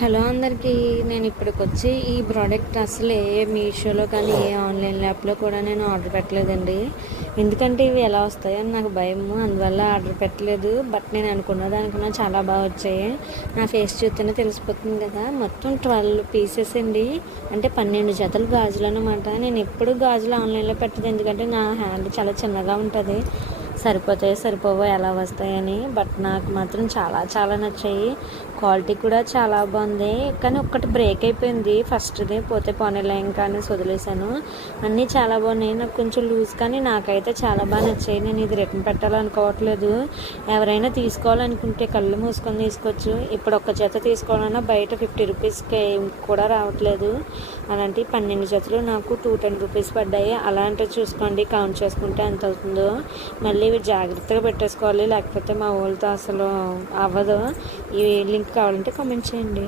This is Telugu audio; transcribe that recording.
హలో అందరికీ. నేను ఇప్పటికొచ్చి ఈ ప్రోడక్ట్ అసలు మీషోలో కానీ ఏ ఆన్లైన్ యాప్లో కూడా నేను ఆర్డర్ పెట్టలేదండి. ఎందుకంటే ఇవి ఎలా వస్తాయని నాకు భయము, అందువల్ల ఆర్డర్ పెట్టలేదు. బట్ నేను అనుకున్న దానికన్నా చాలా బాగా వచ్చాయి. నా ఫేస్ చూస్తేనే తెలిసిపోతుంది కదా. మొత్తం 12 పీసెస్ అండి, అంటే 12 జతలు గాజులు అనమాట. నేను ఎప్పుడు గాజులు ఆన్లైన్లో పెట్టదు, ఎందుకంటే నా హ్యాండ్ చాలా చిన్నగా ఉంటుంది. సరిపోతాయో సరిపోవో ఎలా వస్తాయని. బట్ నాకు మాత్రం చాలా చాలా నచ్చాయి. క్వాలిటీ కూడా చాలా బాగుంది. కానీ ఒక్కటి బ్రేక్ అయిపోయింది, ఫస్ట్ది. పోతే పోనీలే ఇంకా అనేసి వదిలేసాను. అన్నీ చాలా బాగున్నాయి. నాకు కొంచెం లూజ్, కానీ నాకైతే చాలా బాగా నచ్చాయి. నేను ఇది రిటర్న్ పెట్టాలనుకోవట్లేదు. ఎవరైనా తీసుకోవాలనుకుంటే కళ్ళు మూసుకొని తీసుకోవచ్చు. ఇప్పుడు ఒక్క జత తీసుకోవాలన్నా బయట 50 రూపీస్కి కూడా రావట్లేదు. అలాంటి 12 జతలు నాకు 210 రూపీస్ పడ్డాయి. అలాంటివి చూసుకోండి, కౌంట్ చేసుకుంటే ఎంత అవుతుందో. మళ్ళీ ఇవి జాగ్రత్తగా పెట్టేసుకోవాలి, లేకపోతే మా వాళ్ళతో అసలు అవ్వదు. ఈ లింక్ కావాలంటే కామెంట్ చేయండి.